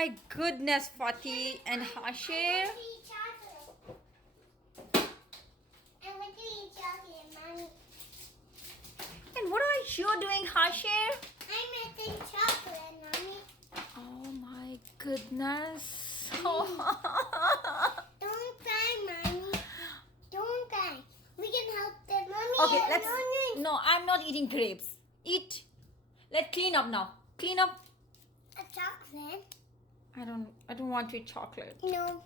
my goodness, Fatih and Hashir. I want to eat chocolate, Mommy. And what are you doing, Hashir? I'm eating chocolate, Mommy. Oh my goodness. Don't cry, Mommy. Don't cry. We can help them, Mommy. Okay, let's. No, I'm not eating grapes. Eat. Let's clean up now. Clean up. A chocolate? I don't want to eat chocolate. No.